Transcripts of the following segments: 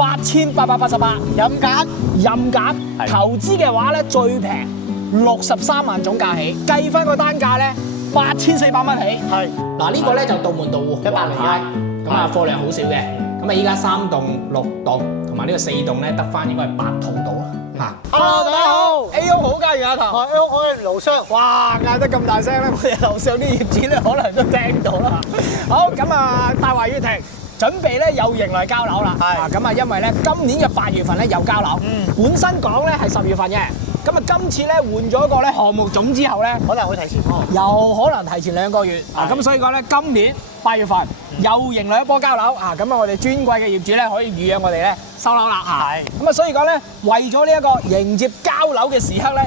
8888，任揀。任揀。係投資嘅話咧最平63萬總價起，計翻個單價咧8400蚊起。係嗱呢個咧就道門道101牌，咁啊貨量好少嘅。咁啊依家3棟、6棟同埋呢個4棟咧得翻應該係8套到啊。嚇 Hello，大家好 ，A O 好家園阿頭。我係盧商。哇！嗌得咁大聲咧，我哋樓上啲業主咧可能都聽到啦。好，咁啊，大華悅庭準備咧又迎來交樓啦。係咁啊，因為咧今年嘅8月份咧有交樓，本身講咧係10月份嘅。咁啊，今次咧換咗個咧項目總之後咧，可能會提前喎。又可能提前2個月。啊，咁所以講咧，今年8月份又迎來一波交樓。啊，咁啊，我哋尊貴嘅業主咧可以預約我哋咧收樓啦。係咁啊，所以講咧，為咗呢一個迎接交樓嘅時刻咧。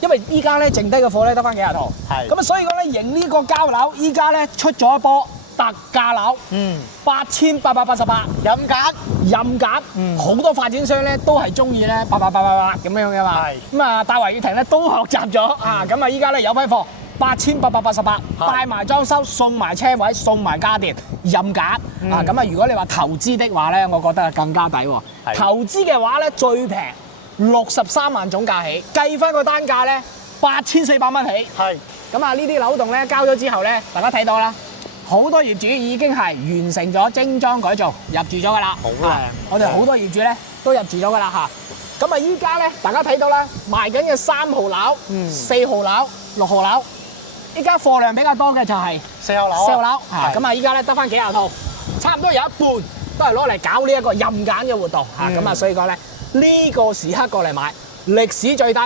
因為依家咧剩低嘅貨咧得翻幾廿套，係咁啊，所以講咧迎呢個交樓，依家咧出咗一波特價樓，8888，任揀。任揀，好多發展商咧都係中意咧8888咁樣嘅嘛，係咁啊大華悅庭咧都學習咗啊，咁啊依家咧有批貨8888，帶埋裝修，送埋車位，送埋家電，任揀啊，咁啊如果你話投資的話咧，我覺得係更加抵喎，係投資嘅話咧最平63萬總價起，計翻個單價咧8400蚊起。係咁啊，呢啲樓棟咧交咗之後咧，大家睇到啦，好多業主已經係完成咗精裝改造入住咗噶啦。好靚我哋好多業主咧都入住咗噶啦嚇。咁啊，依家咧大家睇到啦，賣緊嘅3號樓、4號樓、6號樓，依家貨量比較多嘅就係4號樓。 4號樓嚇。係咁啊，依家咧得翻幾廿套，差唔多有一半都係攞嚟搞呢一個任揀嘅活動嚇。咁啊，所以講咧呢個時刻過嚟買，歷史最低，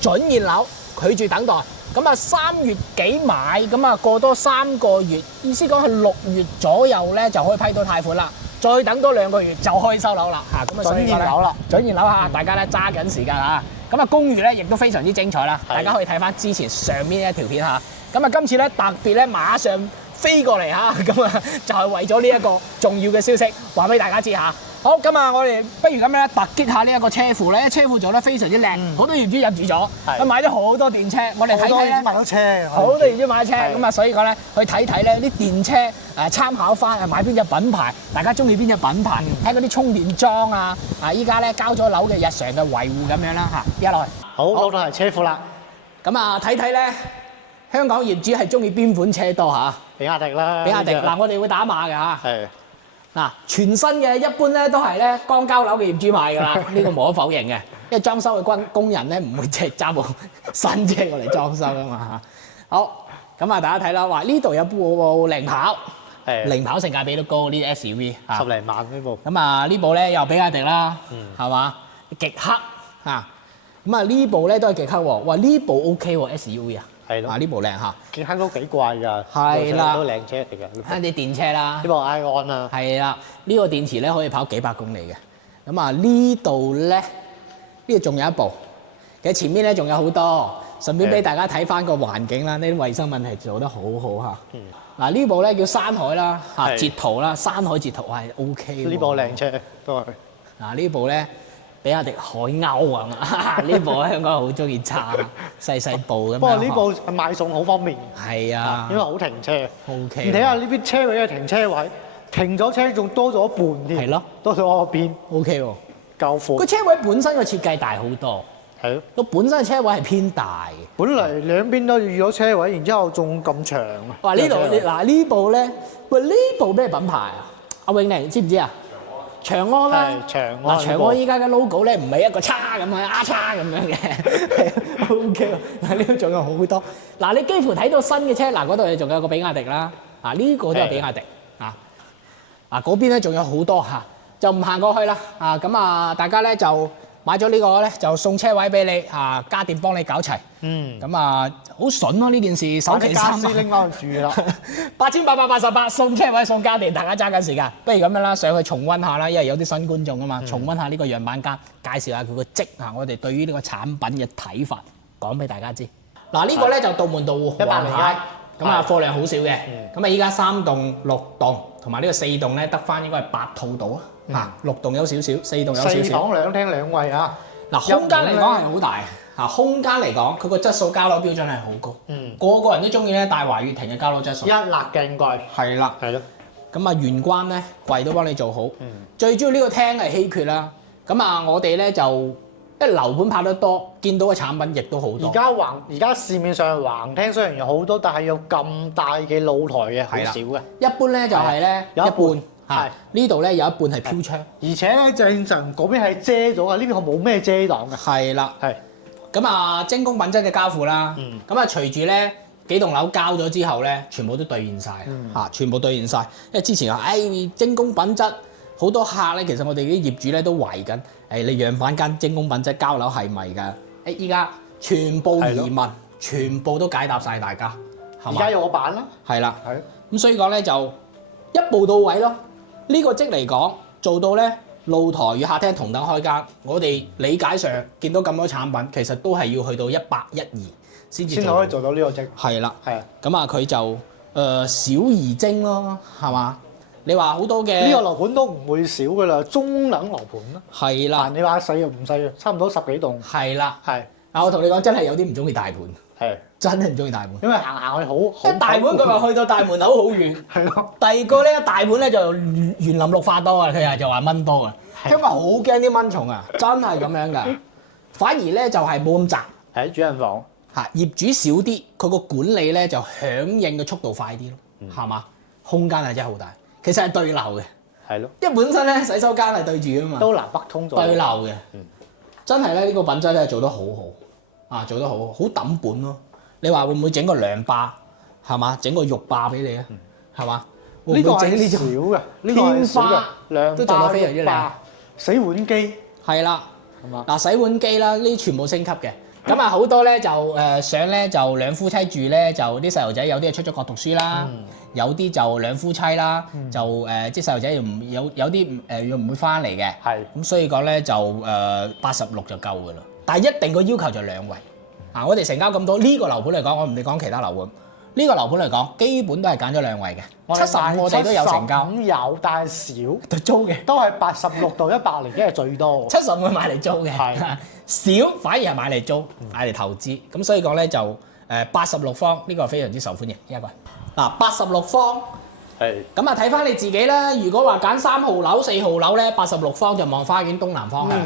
準現樓，拒絕等待。咁啊3月幾買，咁啊過多3個月，意思講係6月左右咧就可以批到貸款啦。再等多2個月就可以收樓啦嚇。咁啊所以準現樓啦，準現樓嚇，大家咧揸緊時間嚇。咁啊公寓咧亦都非常之精彩啦，係大家可以睇翻之前上面一條片嚇。咁啊今次咧特別咧馬上飛過嚟嚇，咁啊就係為咗呢一個重要嘅消息話俾大家知嚇。好，咁啊，我哋不如咁樣突擊下呢一個車庫咧，車庫做得非常之靚，好多業主入住咗，係買咗好多電車，我哋睇睇咧，買到車。好多業主買車，係咁啊，所以講咧，去睇睇咧啲電車參考翻買邊隻品牌，大家中意邊隻品牌，睇嗰啲充電樁啊，依家咧交咗樓嘅日常嘅維護咁樣啦嚇，依家落去。好，攞到係車庫啦。咁啊，睇睇咧，香港業主係中意邊款車多嚇？比亞迪啦。比亞迪嗱，我哋會打碼嘅嚇。係。嗱，全新嘅一般咧都係咧剛交樓嘅業主買㗎啦，呢個無可否認嘅，因為裝修嘅工人咧唔會即係揸部新車過嚟裝修㗎嘛嚇。好，咁啊大家睇啦，話呢度有部零跑，零跑性價比都高，呢啲 SUV 嚇。 10零萬呢部。咁啊呢部咧又比亞迪啦，係嘛？極黑嚇。咁啊呢部咧都係極黑喎，哇呢部 OK 喎 SUV 啊。係咯。呢部靚嚇。極黑都幾貴㗎。係啦都靚車嚟㗎。睇啲電車啦。呢部 Ion 啊。係啦，呢個電池咧可以跑幾百公里嘅。咁啊呢度咧，呢度仲有一部，其實前面咧仲有好多，順便俾大家睇翻個環境啦，呢啲衞生問題做得好好嚇。嗱呢部咧叫山海啦，嚇捷途啦，山海捷途係 OK 喎。呢部靚車都係。嗱呢部咧，比亞迪海鷗啊嘛，呢部香港人好中意揸，細細部咁樣。不過呢部買餸好方便。係啊，因為好停車。OK。你睇下呢邊車位嘅停車位，停咗車仲多咗一半添。係咯，多咗我邊。OK 喎，夠闊。個車位本身個設計大好多。係咯。個本身嘅車位係偏大嘅。本嚟兩邊都預咗車位，然之後仲咁長啊！哇！呢度嗱呢部咧，喂呢部咩品牌啊？阿永寧知唔知啊？長安啦，長安嗱長安依家嘅 logo 咧唔係一個叉咁樣，R 叉咁樣嘅，OK 喎。嗱呢度仲有好多，嗱你幾乎睇到新嘅車，嗱嗰度仲有個比亞迪啦，啊呢個都係比亞迪啊，嗱嗰邊咧仲有好多嚇，就唔行過去啦，啊咁啊大家咧就買咗呢個咧就送車位俾你，啊家電幫你搞齊，咁啊好筍咯呢件事，首期3萬，拎翻去住啦8888送車位送家電，大家揸緊時間，不如咁樣啦，上去重溫下啦，因為有啲新觀眾啊嘛，重溫下呢個樣板間，介紹下佢個職啊，我哋對於呢個產品嘅睇法，講俾大家知。嗱呢個咧就道門道戶黃牌，咁啊貨量好少嘅，咁啊依家3棟、6棟同埋呢個4棟咧得翻應該係8套到啊。6棟有少少，4棟有少少。4房2廳2衛啊！嗱，空間嚟講係好大嚇，空間嚟講佢個質素交樓標準係好高，個個人都中意咧大華悅庭嘅交樓質素。一辣勁貴。係啦，係咯。咁啊玄關咧櫃都幫你做好。最主要呢個廳係稀缺啦。咁啊我哋咧就因為樓盤拍得多，見到嘅產品亦都好多。而家市面上橫廳雖然有好多，但係有咁大嘅露台嘅好少嘅。一般咧就係咧有一半嚇，呢度咧有一半係飄窗，而且咧正常嗰邊係遮咗嘅，呢邊冇咩遮擋嘅。係啦。係咁啊精工品質嘅交付啦。咁啊隨住咧幾棟樓交咗之後咧，全部都兌現晒，嚇，全部兌現晒。因為之前話精工品質，好多客咧，其實我哋啲業主咧都懷緊，你樣板間精工品質交樓係咪㗎？依家全部疑問，全部都解答晒大家，係嘛？而家有個版啦，係啦，係。咁所以講咧就一步到位咯。呢個職嚟講做到咧露台與客廳同等開間，我哋理解上見到咁多產品，其實都係要去到100、120先可以做到呢個職。係啦，係啊。咁啊佢就小而精咯，係嘛？你話好多嘅呢個樓盤都唔會少噶啦，中等樓盤啦。係啦，但你話細又唔細啊，差唔多10幾棟。係啦，係。嗱我同你講，真係有啲唔中意大盤，係。真係唔中意大盤。因為行去好。一大盤佢話去到大門口好遠。係咯。第二個咧大盤咧就園林綠化多啊，佢就話蚊多啊。因為好驚啲蚊蟲啊，真係咁樣㗎。反而咧就係冇咁雜。喺主人房。嚇業主少啲，佢個管理咧就響應嘅速度快啲咯，係嘛？空間係真係好大，其實係對流嘅。係咯。因為本身咧洗手間係對住啊嘛。都南北通咗。對流嘅。真係咧呢個品質咧做得好好，啊做得好好，好抌本咯。你話會唔會整個涼霸係嘛？整個浴霸俾你啊，係嘛？呢個係少嘅，呢個係少嘅，涼都做得非常之靚。洗碗機係啦，係嘛？嗱洗碗機啦，呢啲全部升級嘅。咁啊好多咧就想咧就兩夫妻住咧，就啲細路仔有啲係出咗國讀書啦，有啲就兩夫妻啦，就啲細路仔又唔有啲又唔會翻嚟嘅。係。咁所以講咧就86就夠㗎啦，但係一定個要求就2位。啊！我哋成交咁多呢個樓盤嚟講，我唔理講其他樓盤。呢個樓盤嚟講，基本都係揀咗2位嘅。75我哋都有成交。75有，但係少。就租嘅。都係86到100年，嘅係最多。75會買嚟租嘅。係。少反而係買嚟租，買嚟投資。咁所以講咧就86方呢個非常之受歡迎一個。嗱86方。係。咁啊睇翻你自己啦。如果話揀3號樓、4號樓咧，86方就望花園東南方向。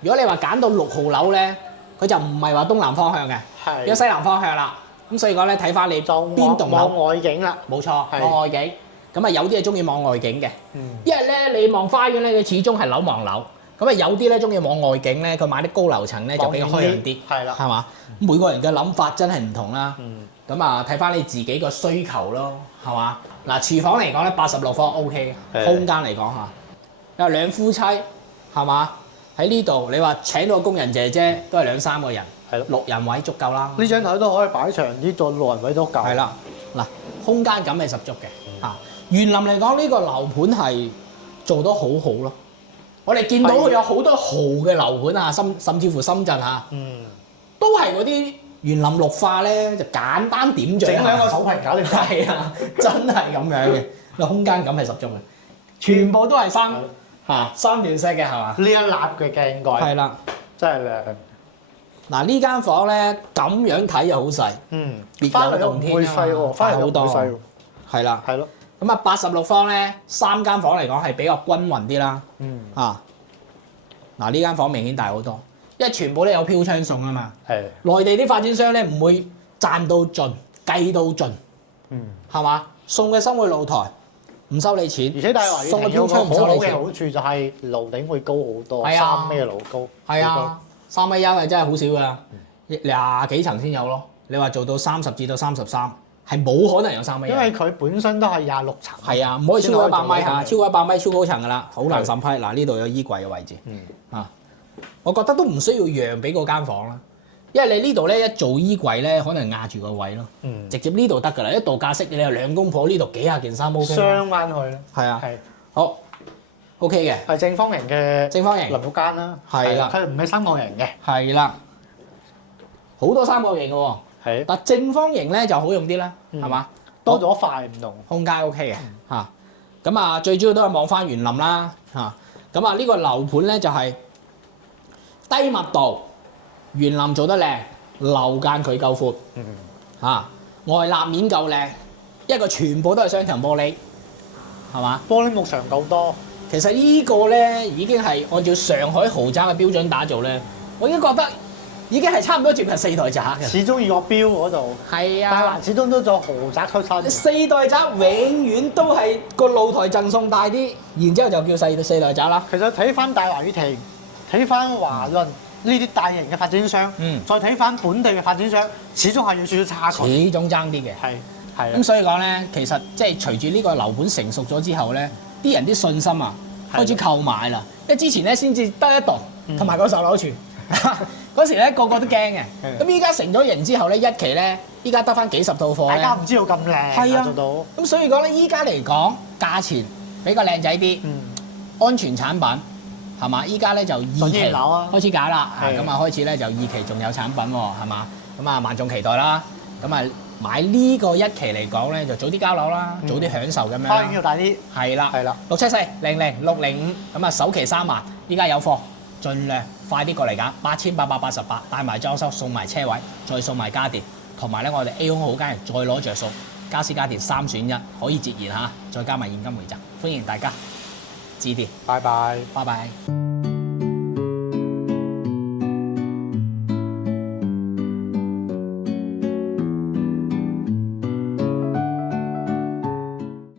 如果你話揀到6號樓咧，佢就唔係話東南方向嘅，有西南方向啦。咁所以講咧，睇翻你邊棟樓望外景啦。冇錯，望外景。咁啊有啲係中意望外景嘅，因為咧你望花園咧，佢始終係樓望樓。咁啊有啲咧中意望外景咧，佢買啲高樓層咧就比較開揚啲，係啦，係嘛？每個人嘅諗法真係唔同啦。咁啊睇翻你自己個需求咯，係嘛？嗱廚房嚟講咧，86方 OK 嘅，空間嚟講嚇，有2夫妻係嘛？喺呢度，你話請到個工人姐姐都係2、3個人，係咯，6人位足夠啦。呢張台都可以擺長啲，做6人位都夠。係啦，嗱，空間感係十足嘅嚇。園林嚟講，呢個樓盤係做得好好咯。我哋見到佢有好多豪嘅樓盤啊，甚至乎深圳嚇，都係嗰啲園林綠化咧，就簡單點綴，整2個手屏搞掂。係啊，真係咁樣嘅，個空間感係十足嘅，全部都係3段式嘅係嘛？呢一立嘅鏡蓋係啦，真係靚。嗱呢間房咧咁樣睇又好細，別有洞天啊嘛，翻嚟好多，係啦，係咯。咁啊86方咧3間房嚟講係比較均勻啲啦，嗱呢間房明顯大好多，因為全部都有飄窗送啊嘛。係。內地啲發展商咧唔會賺到盡，計到盡，係嘛？送嘅生活露台。唔收你錢，而且大華園停有個好好嘅好處就係樓頂會高好多，3米樓高。係啊，3米1係真係好少㗎，20幾層先有咯。你話做到30至到33，係冇可能有3米1。因為佢本身都係26層。係啊，唔可以超過100米嚇，超過100米超高層㗎啦，好難審批。嗱呢度有衣櫃嘅位置，我覺得都唔需要讓俾嗰間房啦。因為你呢度咧一做衣櫃咧，可能壓住個位咯，直接呢度得㗎啦。一度假式你有2公婆呢度幾廿件衫 OK。雙翻去咯。係啊。係。好。OK 嘅。係正方形嘅。正方形。淋浴間啦。係啦。佢唔係三角形嘅。係啦。好多三角形嘅喎。係。但正方形咧就好用啲啦，係嘛？多咗塊唔同。空間 OK 嘅嚇。咁啊，最主要都係望翻園林啦嚇。咁啊，呢個樓盤咧就係低密度。園林做得靚，樓間距夠闊，外立面夠靚，一個全部都係雙層玻璃，係嘛？玻璃幕牆夠多。其實呢個咧已經係按照上海豪宅嘅標準打造咧，我已經覺得已經係差唔多接近4代宅嘅。始終要個標嗰度。係大啊，環始終都做豪宅出身。 4代宅永遠都係個露台贈送大啲，然之後就叫四代宅啦。其實睇翻大華宇庭，睇翻華潤呢啲大型嘅發展商，再睇翻本地嘅發展商，始終係有少少差距。始終爭啲嘅。係咁所以講咧，其實即係隨住呢個樓盤成熟咗之後咧，啲人啲信心啊開始購買啦。因為之前咧先至得一棟同埋個售樓處，嗰時咧個個都驚嘅。咁依家成咗型之後咧，一期咧依家得翻幾十套貨咧。大家唔知道咁靚，係啊做到。咁所以講咧，依家嚟講價錢比較靚仔啲，安全產品係嘛？依家咧就2期開始搞啦，咁啊開始咧就2期仲有產品喎，係嘛？咁啊萬眾期待啦。咁啊買呢個1期嚟講咧，就早啲交樓啦，早啲享受咁樣。花園要大啲。係啦，674000605，咁啊首期3萬，依家有貨，盡量快啲過嚟揀，8888，帶埋裝修，送埋車位，再送埋家電，同埋咧我哋 A 空好家人再攞着數，家私家電3選1，可以折現嚇，再加埋現金回贈，歡迎大家致電。拜拜。拜拜。